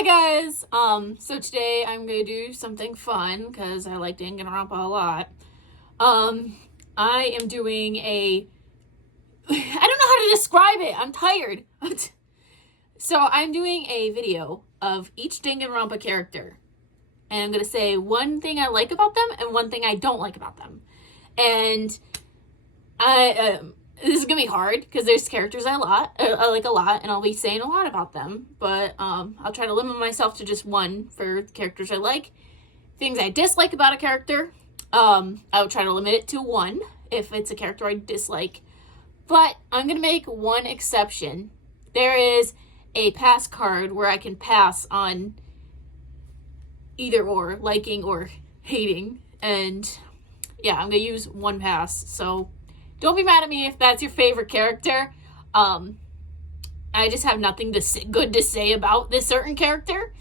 Hi guys! So today I'm gonna do something fun because I like Danganronpa a lot. I am doing I don't know how to describe it. I'm tired. So I'm doing a video of each Danganronpa character. And I'm gonna say one thing I like about them and one thing I don't like about them. And this is gonna be hard because there's characters I like a lot, and I'll be saying a lot about them. But I'll try to limit myself to just one for characters I like. Things I dislike about a character, I'll try to limit it to one if it's a character I dislike. But I'm gonna make one exception. There is a pass card where I can pass on either or, liking or hating, and yeah, I'm gonna use one pass. So don't be mad at me if that's your favorite character. I just have nothing good to say about this certain character.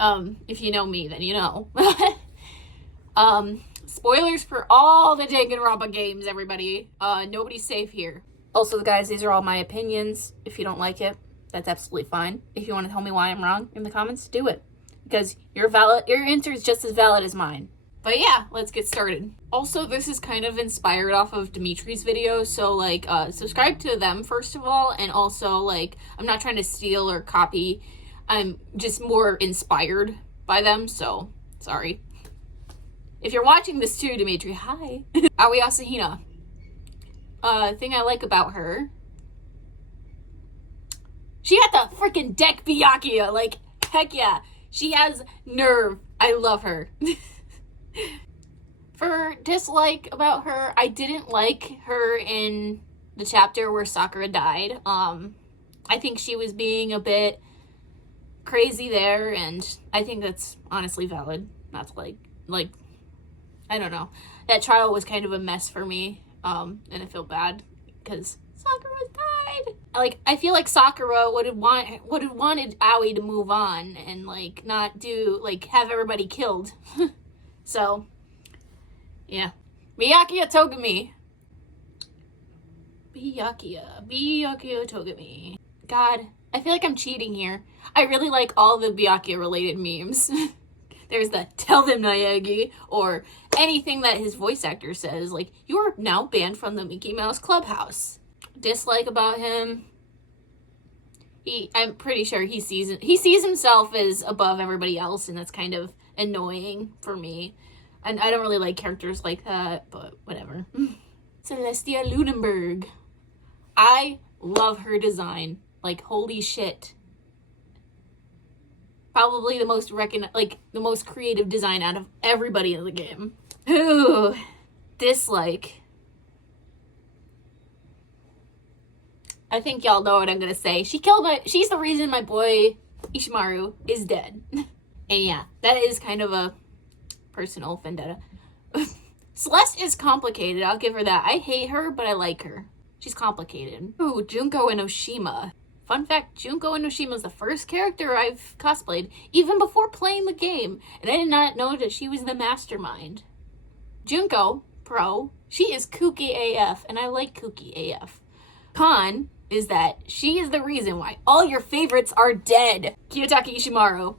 If you know me, then you know. Spoilers for all the Danganronpa games, everybody. Nobody's safe here. Also, guys, these are all my opinions. If you don't like it, that's absolutely fine. If you want to tell me why I'm wrong in the comments, do it. Because your answer is just as valid as mine. But yeah, let's get started. Also, this is kind of inspired off of Dimitri's video, so like, subscribe to them first of all, and also like, I'm not trying to steal or copy. I'm just more inspired by them, so sorry. If you're watching this too, Dimitri, hi. Aoi Asahina. Thing I like about her, she had the freaking deck Byakuya, like, heck yeah. She has nerve. I love her. For dislike about her, I didn't like her in the chapter where Sakura died. I think she was being a bit crazy there, and I think that's honestly valid. Not to like, I don't know. That trial was kind of a mess for me, and I feel bad because Sakura died. Like, I feel like Sakura would have wanted Aoi to move on and like not do have everybody killed. So, yeah. Byakuya Togami. Byakuya Togami. God, I feel like I'm cheating here. I really like all the Byakuya related memes. There's the tell them naegi, or anything that his voice actor says, like, you are now banned from the Mickey Mouse Clubhouse. Dislike about him. I'm pretty sure he sees himself as above everybody else, and that's kind of annoying for me. And I don't really like characters like that, but whatever. Celestia Lunenburg. I love her design. Like, holy shit. Probably the most the most creative design out of everybody in the game. Ooh. Dislike. I think y'all know what I'm gonna say. She's the reason my boy Ishimaru is dead. And yeah, that is kind of a personal vendetta. Celeste is complicated, I'll give her that. I hate her, but I like her. She's complicated. Ooh, Junko Enoshima. Fun fact, Junko Enoshima is the first character I've cosplayed, even before playing the game, and I did not know that she was the mastermind. Junko, pro, she is kooky AF, and I like kooky AF. Con is that she is the reason why all your favorites are dead. Kiyotaki Ishimaru.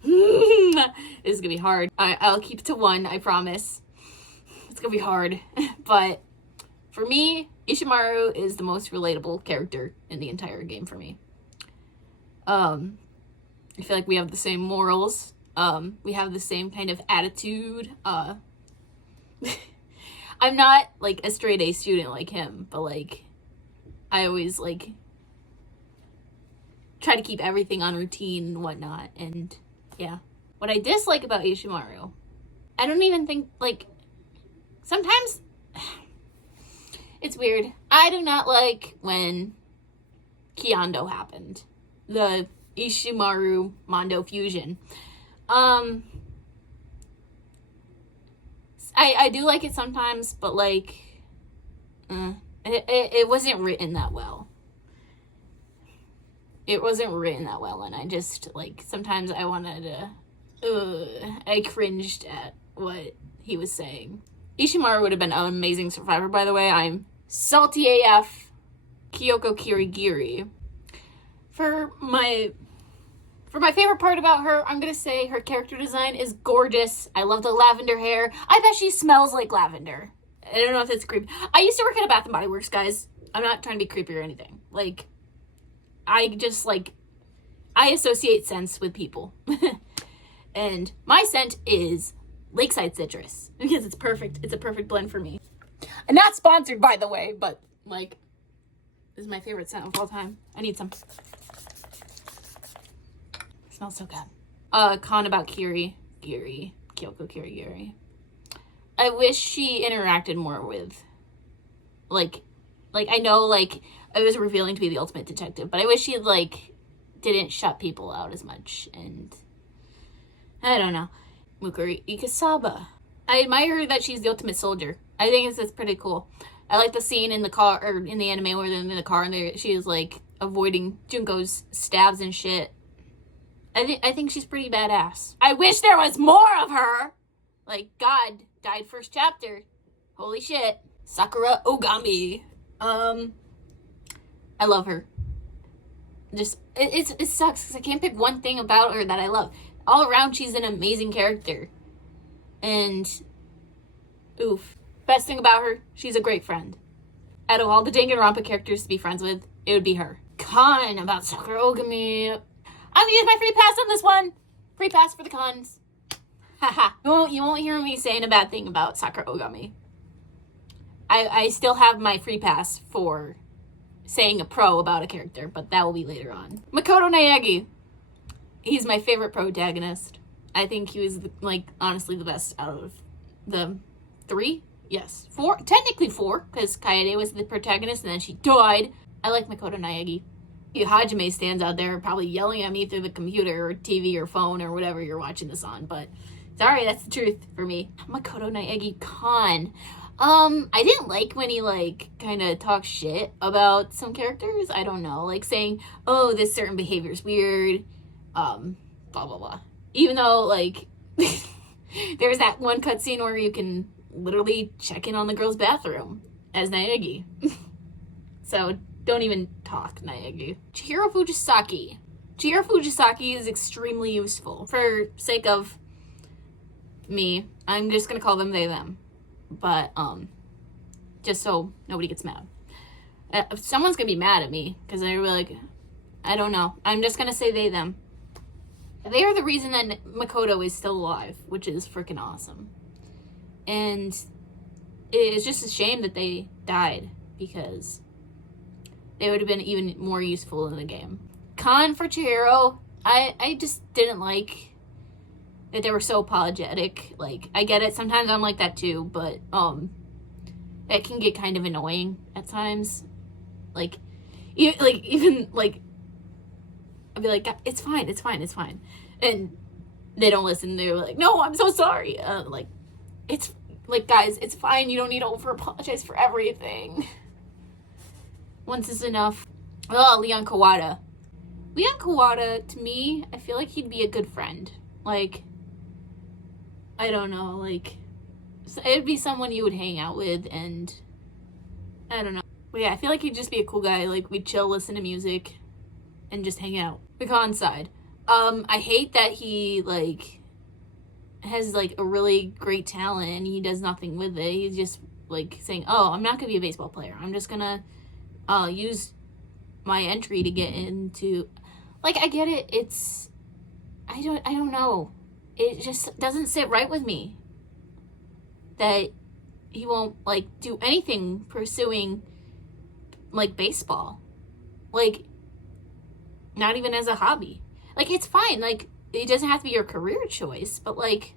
This is gonna be hard. I'll keep it to one, I promise. It's gonna be hard. But for me, Ishimaru is the most relatable character in the entire game for me. I feel like we have the same morals. We have the same kind of attitude. I'm not like a straight A student like him, but like I always like try to keep everything on routine and whatnot, and yeah. What I dislike about Ishimaru, I don't even think, like, sometimes it's weird. I do not like when Kyondo happened. The Ishimaru Mondo fusion. I do like it sometimes, but like it wasn't written that well. It wasn't written that well, and I just, like, sometimes I wanted to, I cringed at what he was saying. Ishimaru would have been an amazing survivor, by the way. I'm salty AF Kyoko Kirigiri. For my For my favorite part about her, I'm gonna say her character design is gorgeous. I love the lavender hair. I bet she smells like lavender. I don't know if that's creepy. I used to work at a Bath and Body Works, guys. I'm not trying to be creepy or anything. Like, I just, like, I associate scents with people. And my scent is Lakeside Citrus. Because it's perfect. It's a perfect blend for me. And not sponsored, by the way, but, like, this is my favorite scent of all time. I need some. It smells so good. Con about Kirigiri. Kyoko Kirigiri. I wish she interacted more with, like, I know, like, it was revealing to be the ultimate detective, but I wish she, like, didn't shut people out as much, and, I don't know. Mukuri Ikasaba. I admire that she's the ultimate soldier. I think it's pretty cool. I like the scene in the car, or in the anime where they're in the car, and she is, like, avoiding Junko's stabs and shit. I think she's pretty badass. I wish there was more of her! Like, God died first chapter. Holy shit. Sakura Ogami. I love her. Just, it sucks because I can't pick one thing about her that I love. All around, she's an amazing character. And, oof. Best thing about her, she's a great friend. Out of all the Danganronpa characters to be friends with, it would be her. Con about Sakura Ogami. I'm gonna use my free pass on this one. Free pass for the cons. Haha. You won't hear me saying a bad thing about Sakura Ogami. I still have my free pass for saying a pro about a character, but that will be later on. Makoto Naegi. He's my favorite protagonist. I think he was, like, honestly the best out of the 3? Yes. 4? Technically 4, because Kaede was the protagonist and then she died. I like Makoto Naegi. You hajime stands out there probably yelling at me through the computer or TV or phone or whatever you're watching this on, but sorry, that's the truth for me. Makoto Naegi Con. I didn't like when he, like, kind of talks shit about some characters. I don't know, like saying, oh, this certain behavior is weird, blah, blah, blah. Even though, like, there's that one cutscene where you can literally check in on the girl's bathroom as Naegi. So, don't even talk, Naegi. Chihiro Fujisaki. Chihiro Fujisaki is extremely useful. For sake of me, I'm just gonna call them they, them. But, just so nobody gets mad. If someone's gonna be mad at me, because they're like, I don't know. I'm just gonna say they, them. They are the reason that Makoto is still alive, which is freaking awesome. And it's just a shame that they died, because they would have been even more useful in the game. Con for Chihiro, I just didn't like that they were so apologetic. Like, I get it, sometimes I'm like that too, but it can get kind of annoying at times. Like even I'll be like, it's fine, and they don't listen. They're like, no, I'm so sorry. Like, it's like, guys, it's fine, you don't need to over apologize for everything. Once is enough. Oh, Leon Kawada. Leon Kawada, to me, I feel like he'd be a good friend. Like, I don't know, like, it'd be someone you would hang out with, and I don't know. But yeah, I feel like he'd just be a cool guy. Like, we'd chill, listen to music, and just hang out. The con side. I hate that he, like, has, like, a really great talent, and he does nothing with it. He's just, like, saying, oh, I'm not gonna be a baseball player. I'm just gonna use my entry to get into, like, I get it. It's, I don't know. It just doesn't sit right with me that he won't, like, do anything pursuing, like, baseball. Like, not even as a hobby. Like, it's fine. Like, it doesn't have to be your career choice, but, like,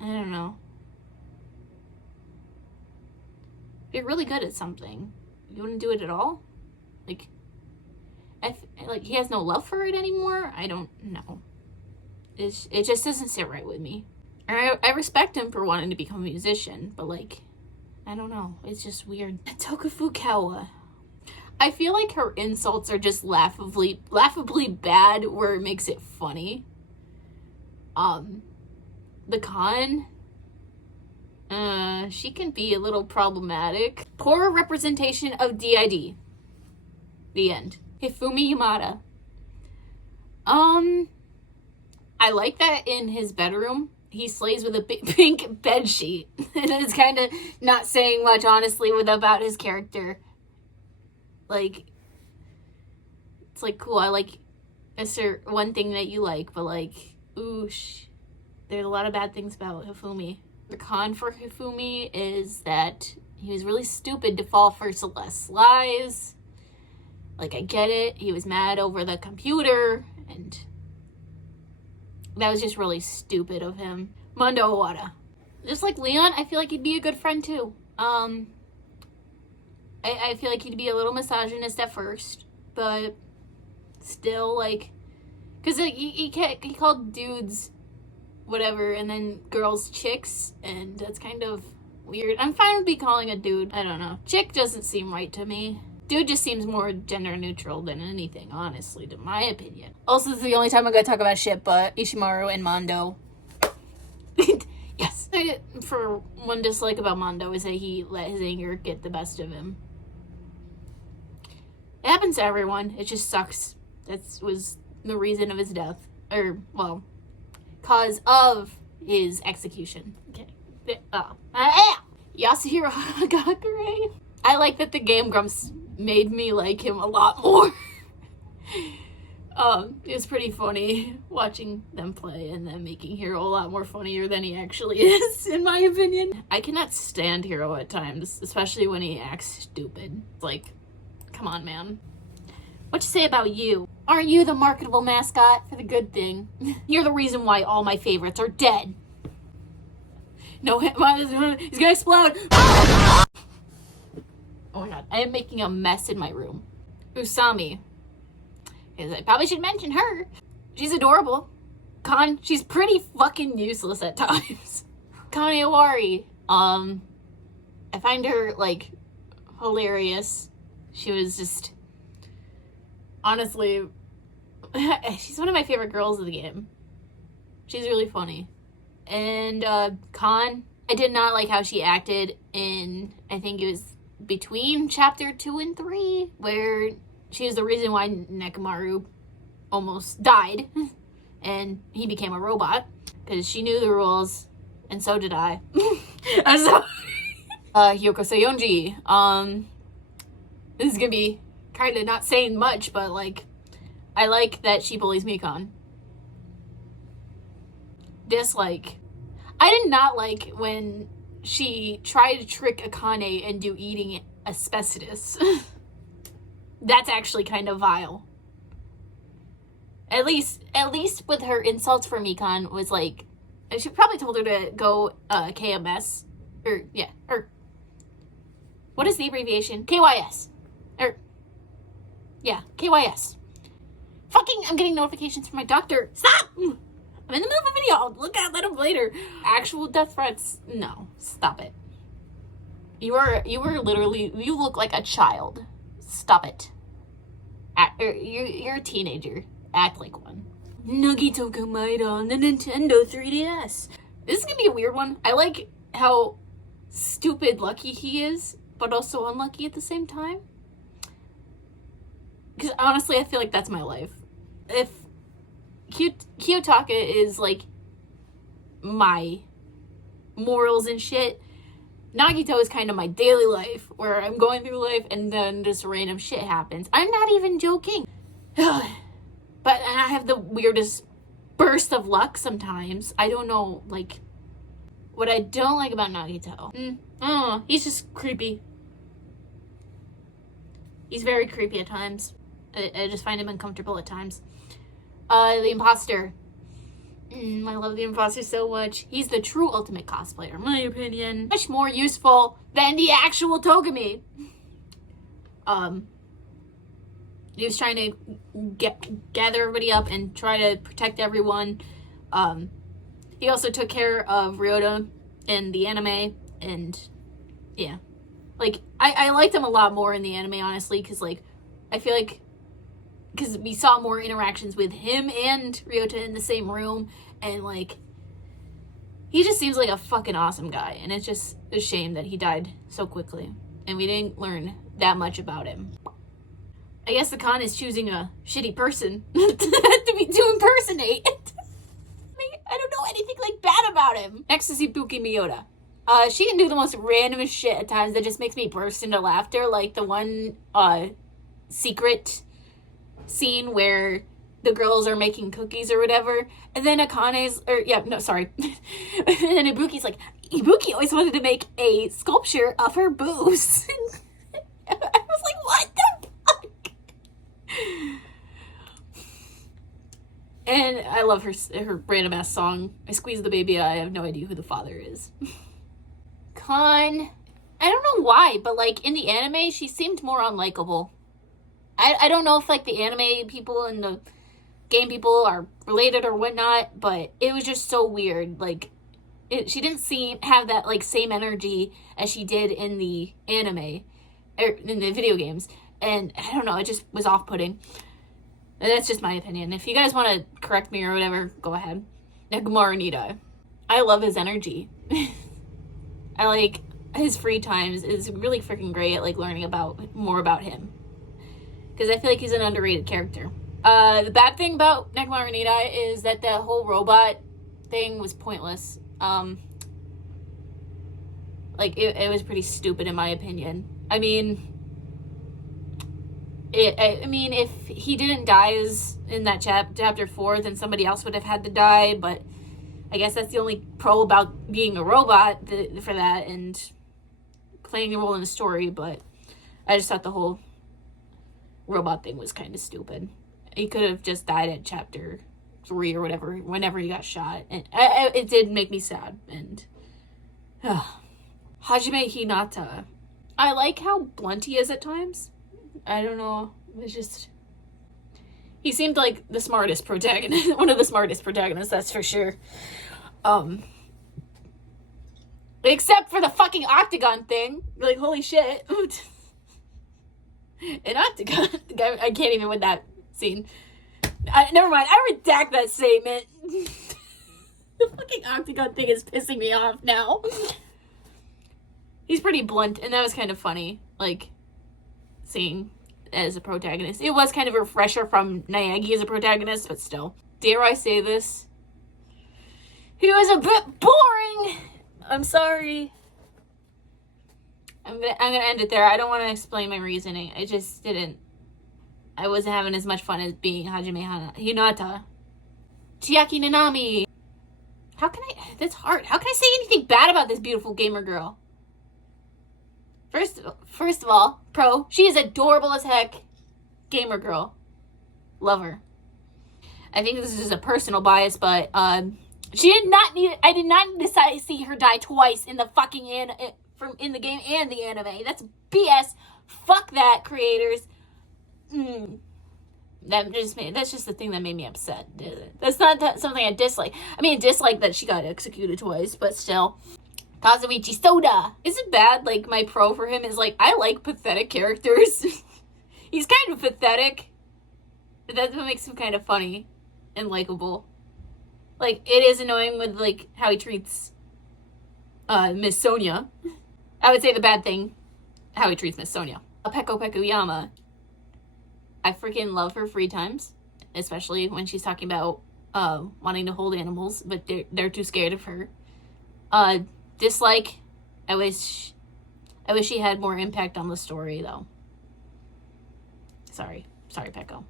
I don't know. If you're really good at something, you wouldn't do it at all? Like, like, he has no love for it anymore? I don't know. It just doesn't sit right with me. I respect him for wanting to become a musician, but, like, I don't know. It's just weird. Tokufu Kawa. I feel like her insults are just laughably bad where it makes it funny. The con, she can be a little problematic. Poor representation of DID. The end. Hifumi Yamada. I like that in his bedroom, he slays with a pink bed sheet. And it's kind of not saying much, honestly, about his character. Like, it's like, cool, I like one thing that you like, but like, oosh, there's a lot of bad things about Hifumi. The con for Hifumi is that he was really stupid to fall for Celeste's lies. Like, I get it, he was mad over the computer, and that was just really stupid of him. Mondo Owada. Just like Leon, I feel like he'd be a good friend too. I feel like he'd be a little misogynist at first, but still, like, because like, he called dudes whatever, and then girls chicks, and that's kind of weird. I'm fine with calling a dude, I don't know. Chick doesn't seem right to me. Dude just seems more gender neutral than anything, honestly, to my opinion. Also, this is the only time I'm gonna talk about shit, but Ishimaru and Mondo. Yes. For one dislike about Mondo is that he let his anger get the best of him. It happens to everyone. It just sucks. That was the reason of his death. Or, well, cause of his execution. Okay. Yasuhiro Hagakure. I like that the Game Grumps made me like him a lot more. It was pretty funny watching them play and then making Hiro a lot more funnier than he actually is, in my opinion. I cannot stand Hiro at times, especially when he acts stupid. Like, come on, man. What you say about you? Aren't you the marketable mascot for the good thing? You're the reason why all my favorites are dead. No, he's gonna explode. Oh my god, I am making a mess in my room. Usami. I probably should mention her. She's adorable. She's pretty fucking useless at times. Kanewari. I find her, like, hilarious. She was just, honestly, she's one of my favorite girls of the game. She's really funny. And, I did not like how she acted in, I think it was between chapter 2 and 3, where she was the reason why Nekomaru almost died, and he became a robot, because she knew the rules, and so did I. I'm sorry. Hyoko Sayonji. This is gonna be kind of not saying much, but, like, I like that she bullies Mikon. Dislike. I did not like when she tried to trick Akane into eating asbestos. That's actually kind of vile. At least with her insults for Mikon was like, she probably told her to go KMS, or what is the abbreviation? KYS, KYS. Fucking, I'm getting notifications from my doctor. Stop! I'm in the middle of a video. I'll look at them later. Actual death threats? No, stop it. You were literally, you look like a child. Stop it. You're a teenager. Act like one. Nagito komaeda on the Nintendo 3DS. This is gonna be a weird one. I like how stupid lucky he is, but also unlucky at the same time. Because honestly, I feel like that's my life. If Kiyotaka is like my morals and shit, Nagito is kind of my daily life, where I'm going through life and then just random shit happens. I'm not even joking. But I have the weirdest burst of luck sometimes. I don't know, like, what I don't like about Nagito. He's just creepy. He's very creepy at times. I just find him uncomfortable at times. The imposter. I love the imposter so much. He's the true ultimate cosplayer, in my opinion. Much more useful than the actual Togami. He was trying to gather everybody up and try to protect everyone. He also took care of Ryota in the anime, and yeah. Like, I liked him a lot more in the anime, honestly, because, like, I feel like, because we saw more interactions with him and Ryota in the same room, and, like, he just seems like a fucking awesome guy, and it's just a shame that he died so quickly, and we didn't learn that much about him. I guess the con is choosing a shitty person to impersonate. I don't know anything like bad about him. Next is Ibuki Miyota. She can do the most random shit at times that just makes me burst into laughter, like the one secret scene where the girls are making cookies or whatever, and then and then Ibuki's like, Ibuki always wanted to make a sculpture of her boobs. I was like, what the fuck? And I love her random ass song, I Squeeze the Baby. I have no idea who the father is. Con, I don't know why, but like in the anime, she seemed more unlikable. I don't know if like the anime people and the game people are related or whatnot, but it was just so weird. Like, she didn't have that like same energy as she did in the anime, or in the video games, and I don't know, it just was off-putting. That's just my opinion. If you guys want to correct me or whatever, go ahead. Nekomaru Nidai. I love his energy. I like his free times. Is really freaking great at like learning more about him, because I feel like he's an underrated character. The bad thing about Nekomaru Nidai is that the whole robot thing was pointless. Like it was pretty stupid in my opinion. I mean, if he didn't die in that chapter 4, then somebody else would have had to die, but I guess that's the only pro about being a robot for that and playing a role in the story, but I just thought the whole robot thing was kind of stupid. He could have just died at chapter 3 or whatever, whenever he got shot, and it did make me sad. And Hajime Hinata. I like how blunt he is at times. I don't know, it's just, he seemed like the smartest protagonist, one of the smartest protagonists, that's for sure. Except for the fucking octagon thing. Like, holy shit. An octagon. I can't even with that scene. Never mind, I redact that statement. The fucking octagon thing is pissing me off now. He's pretty blunt, and that was kind of funny. Like, seeing as a protagonist. It was kind of a refresher from Naegi as a protagonist, but still. Dare I say this? He was a bit boring! I'm sorry. I'm gonna end it there. I don't want to explain my reasoning. I just didn't. I wasn't having as much fun as being Hajime Hinata. Chiaki Nanami. That's hard. How can I say anything bad about this beautiful gamer girl? First of all, she is adorable as heck. Gamer girl. Love her. I think this is just a personal bias, but I did not need to see her die twice in the fucking in the game and the anime. That's BS. Fuck that, creators. That's just the thing that made me upset. That's not something I dislike. I mean, I dislike that she got executed twice, but still. Kazuichi Soda. Is it bad? Like, my pro for him is, like, I like pathetic characters. He's kind of pathetic. But that's what makes him kind of funny and likable. Like, it is annoying with, like, how he treats Miss Sonia. I would say the bad thing, how he treats Miss Sonia. Peko Yama. I freaking love her free times. Especially when she's talking about wanting to hold animals, but they're too scared of her. Dislike, I wish she had more impact on the story, though. Sorry, Peko.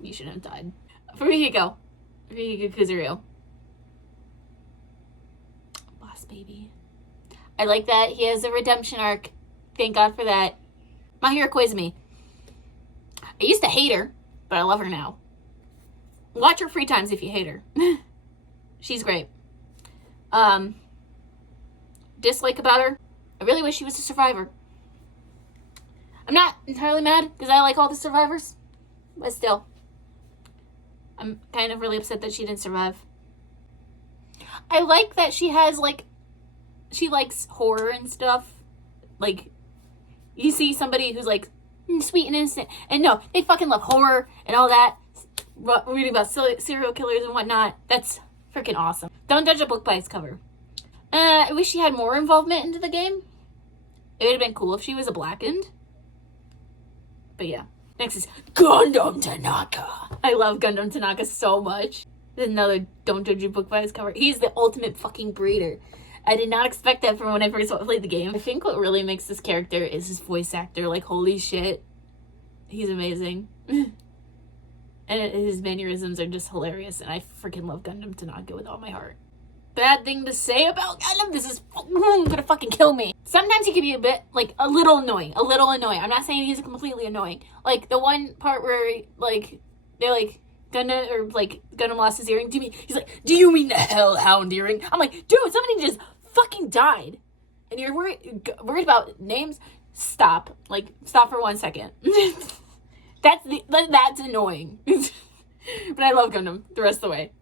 You shouldn't have died. Fumihiko Kuzuryu. Boss baby. I like that he has a redemption arc. Thank God for that. Mahiro Koizumi. I used to hate her, but I love her now. Watch her free times if you hate her. She's great. Dislike about her, I really wish she was a survivor. I'm not entirely mad because I like all the survivors, but still, I'm kind of really upset that she didn't survive. I like that she has, like, she likes horror and stuff. Like, you see somebody who's like sweet and innocent, and no, they fucking love horror and all that, reading about serial killers and whatnot. That's freaking awesome. Don't judge a book by its cover. I wish she had more involvement into the game. It would have been cool if she was a blackened. But yeah. Next is Gundam Tanaka. I love Gundam Tanaka so much. There's another Don't Judge a Book by its cover. He's the ultimate fucking breeder. I did not expect that from when I first played the game. I think what really makes this character is his voice actor. Like, holy shit. He's amazing. And his mannerisms are just hilarious. And I freaking love Gundam Tanaka with all my heart. Bad thing to say about Gundam. This is gonna fucking kill me. Sometimes he can be a bit, like, a little annoying. I'm not saying he's completely annoying. Like, the one part where, like, they're like, Gundam lost his earring. He's like, do you mean the Hellhound earring? I'm like, dude, somebody just fucking died. And you're worried about names? Stop. Like, stop for 1 second. That's annoying. But I love Gundam the rest of the way.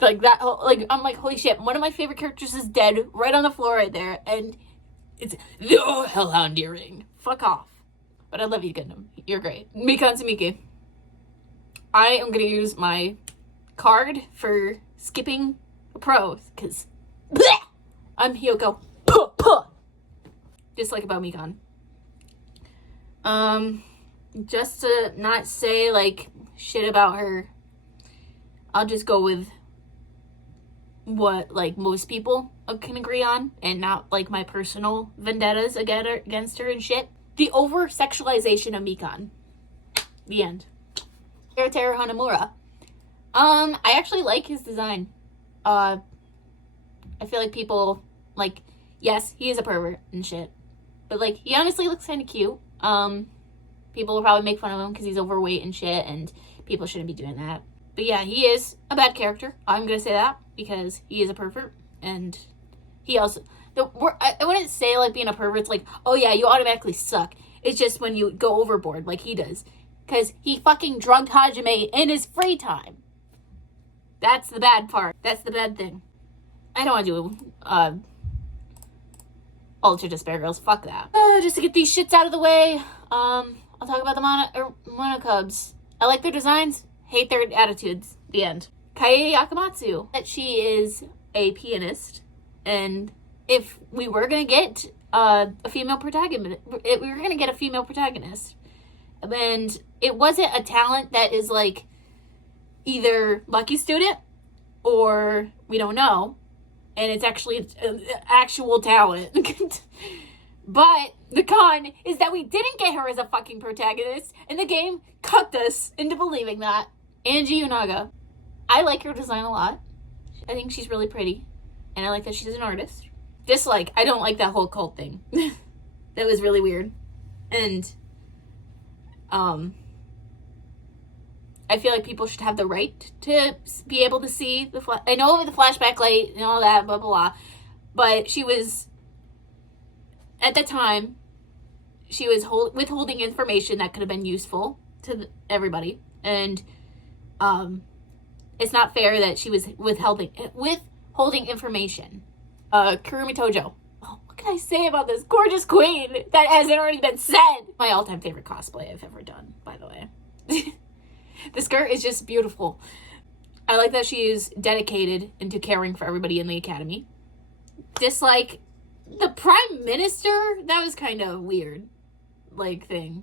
Like, that whole, like, I'm like, holy shit, one of my favorite characters is dead right on the floor right there, and it's the Hellhound earring. Fuck off. But I love you, Gundam. You're great. Mikan Tamiki. I am gonna use my card for skipping a pro, because I'm Hyoko. Just like about Mikan. Just to not say, like, shit about her, I'll just go with what, like, most people can agree on, and not, like, my personal vendettas against her and shit. The over-sexualization of Mikan. The end. Teru Hanamura. I actually like his design. I feel like people, like, yes, he is a pervert and shit, but, like, he honestly looks kind of cute. People will probably make fun of him because he's overweight and shit, and people shouldn't be doing that. But yeah, he is a bad character. I'm gonna say that because he is a pervert, and he also, I wouldn't say, like, being a pervert's like, oh yeah, you automatically suck. It's just when you go overboard like he does, because he fucking drugged Hajime in his free time. That's the bad part. That's the bad thing. I don't want to do Ultra Despair Girls. Fuck that. Just to get these shits out of the way, I'll talk about the monokubs. I like their designs, hate their attitudes. The end. Kaie Yakamatsu. That she is a pianist, and if we were gonna get a female protagonist, and it wasn't a talent that is, like, either lucky student or we don't know, and it's actually an actual talent. But the con is that we didn't get her as a fucking protagonist, and the game cucked us into believing that. Angie Unaga. I like her design a lot. I think she's really pretty, and I like that she's an artist. Dislike, I don't like that whole cult thing. That was really weird. And I feel like people should have the right to be able to see the I know the flashback light and all that, blah, blah, blah. But she was, at the time, she was withholding information that could have been useful to everybody. And it's not fair that she was withholding information. Kurumi Tojo. Oh, what can I say about this gorgeous queen that hasn't already been said? My all-time favorite cosplay I've ever done, by the way. The skirt is just beautiful. I like that she is dedicated into caring for everybody in the academy. Dislike the prime minister. That was kind of weird, like, thing.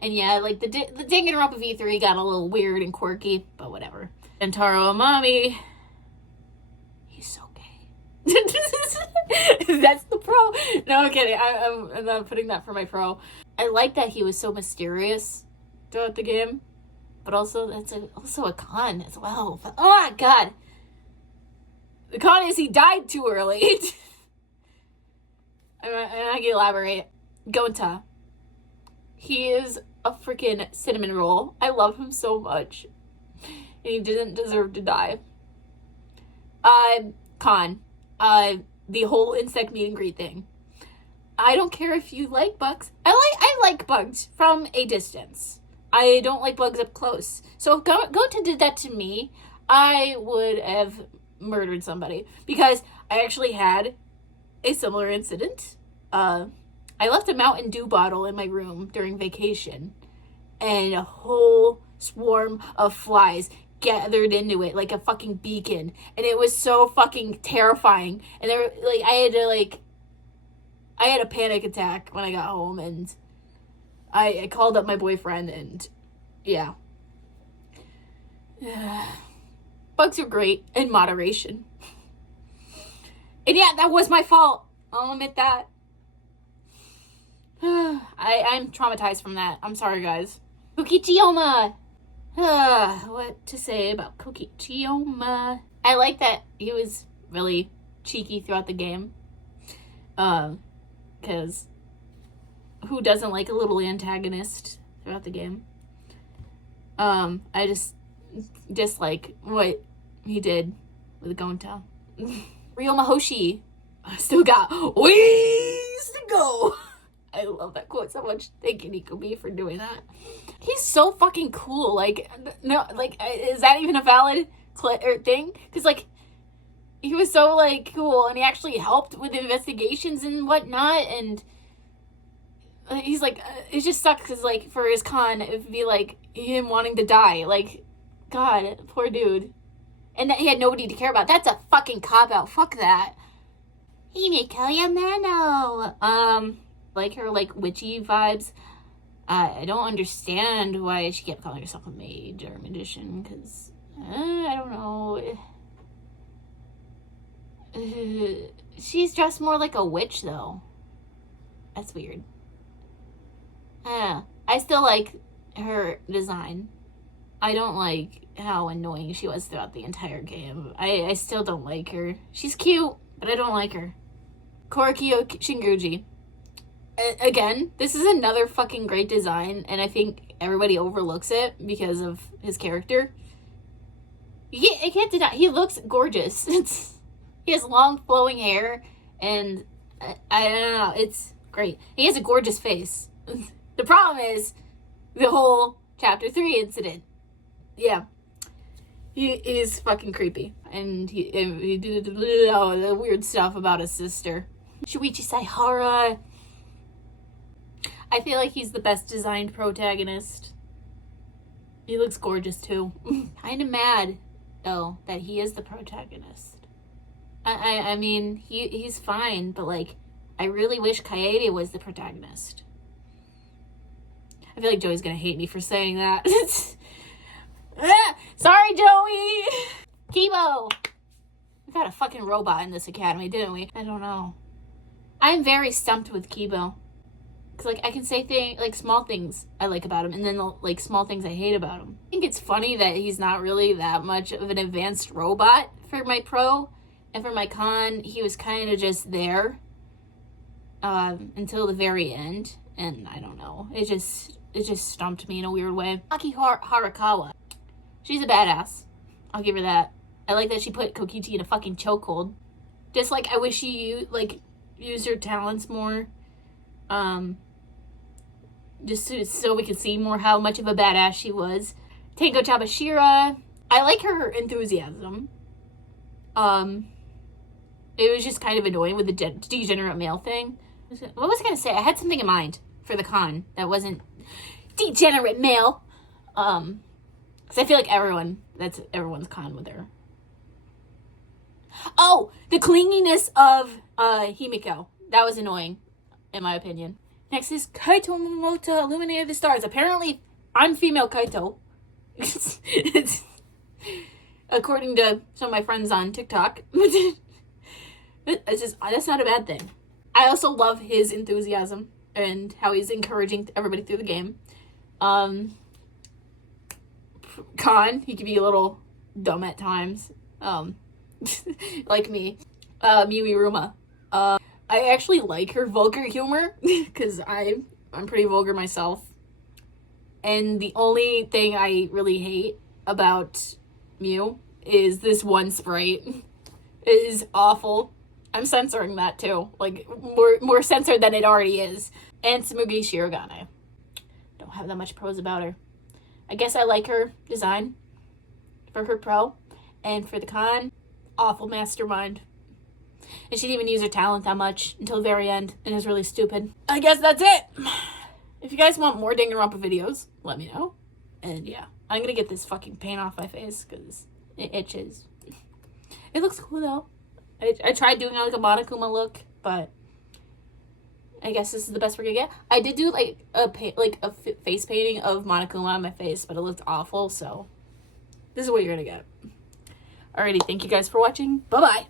And yeah, like, the Danganronpa V3 got a little weird and quirky, but whatever. And Taro Amami. He's so gay. That's the pro. No, I'm kidding. I'm not putting that for my pro. I like that he was so mysterious throughout the game, but also that's also a con as well. But, oh my god, the con is he died too early. I can elaborate. Gonta. He is a freaking cinnamon roll. I love him so much, and he didn't deserve to die. Con. The whole insect meet and greet thing. I don't care if you like bugs. I like bugs from a distance. I don't like bugs up close. So if Gonta did that to me, I would have murdered somebody. Because I actually had a similar incident. I left a Mountain Dew bottle in my room during vacation, and a whole swarm of flies gathered into it like a fucking beacon, and it was so fucking terrifying. And there, like, I had a panic attack when I got home, and I called up my boyfriend and yeah. Bugs are great in moderation. And yeah, that was my fault. I'll admit that. I'm traumatized from that. I'm sorry, guys. Kokichi ouma. What to say about Kokichi ouma? I like that he was really cheeky throughout the game. Because who doesn't like a little antagonist throughout the game? I just dislike what he did with Gonta. Ryoma Hoshi still got ways to go. I love that quote so much. Thank you, Nikobe, for doing that. He's so fucking cool. Like, no, like, is that even a valid thing? Because, like, he was so, like, cool, and he actually helped with investigations and whatnot, and he's, like, it just sucks, because, like, for his con, it'd be, like, him wanting to die. Like, God, poor dude. And that he had nobody to care about. That's a fucking cop-out. Fuck that. Himiko Yamano. Like her, like, witchy vibes. I don't understand why she kept calling herself a mage or a magician, because, I don't know. She's dressed more like a witch, though. That's weird. I still like her design. I don't like how annoying she was throughout the entire game. I still don't like her. She's cute, but I don't like her. Korokyo Shinguji. Again, this is another fucking great design, and I think everybody overlooks it because of his character. I can't deny, he looks gorgeous. He has long flowing hair, and I don't know, it's great. He has a gorgeous face. The problem is the whole Chapter 3 incident. Yeah. He is fucking creepy. And he did all the weird stuff about his sister. Shuichi Saihara. I feel like he's the best designed protagonist. He looks gorgeous too. Kinda mad, though, that he is the protagonist. I mean, he's fine, but, like, I really wish Kaede was the protagonist. I feel like Joey's gonna hate me for saying that. Sorry, Joey! Kibo! We got a fucking robot in this academy, didn't we? I don't know. I'm very stumped with Kibo. Because, like, I can say like, small things I like about him, and then, like, small things I hate about him. I think it's funny that he's not really that much of an advanced robot for my pro, and for my con, he was kind of just there until the very end, and I don't know. It just stumped me in a weird way. Aki Harakawa. She's a badass. I'll give her that. I like that she put Kokichi in a fucking chokehold. Just, like, I wish she, like, used her talents more. Just so we could see more how much of a badass she was. Tango Chabashira. I like her enthusiasm. It was just kind of annoying with the degenerate male thing. What was I gonna say? I had something in mind for the con that wasn't degenerate male. Because I feel like that's everyone's con with her. Oh, the clinginess of Himiko. That was annoying, in my opinion. Next is Kaito Momota, Illuminator of the Stars. Apparently, I'm female Kaito. It's according to some of my friends on TikTok. That's not a bad thing. I also love his enthusiasm and how he's encouraging everybody through the game. Con, he can be a little dumb at times. Like me. Miwi Ruma. I actually like her vulgar humor, because I'm pretty vulgar myself. And the only thing I really hate about Mew is this one sprite. It is awful. I'm censoring that too. Like, more censored than it already is. And Tsumugi Shirogane. Don't have that much pros about her. I guess I like her design for her pro. And for the con, awful mastermind. And she didn't even use her talent that much until the very end, and it was really stupid. I guess that's it. If you guys want more Danganronpa videos, let me know. And yeah, I'm gonna get this fucking paint off my face, because it itches. It looks cool, though. I tried doing like a monokuma look, but I guess this is the best we're gonna get. I did do like a face painting of monokuma on my face, but it looked awful, so this is what you're gonna get. Alrighty, thank you guys for watching. Bye-bye.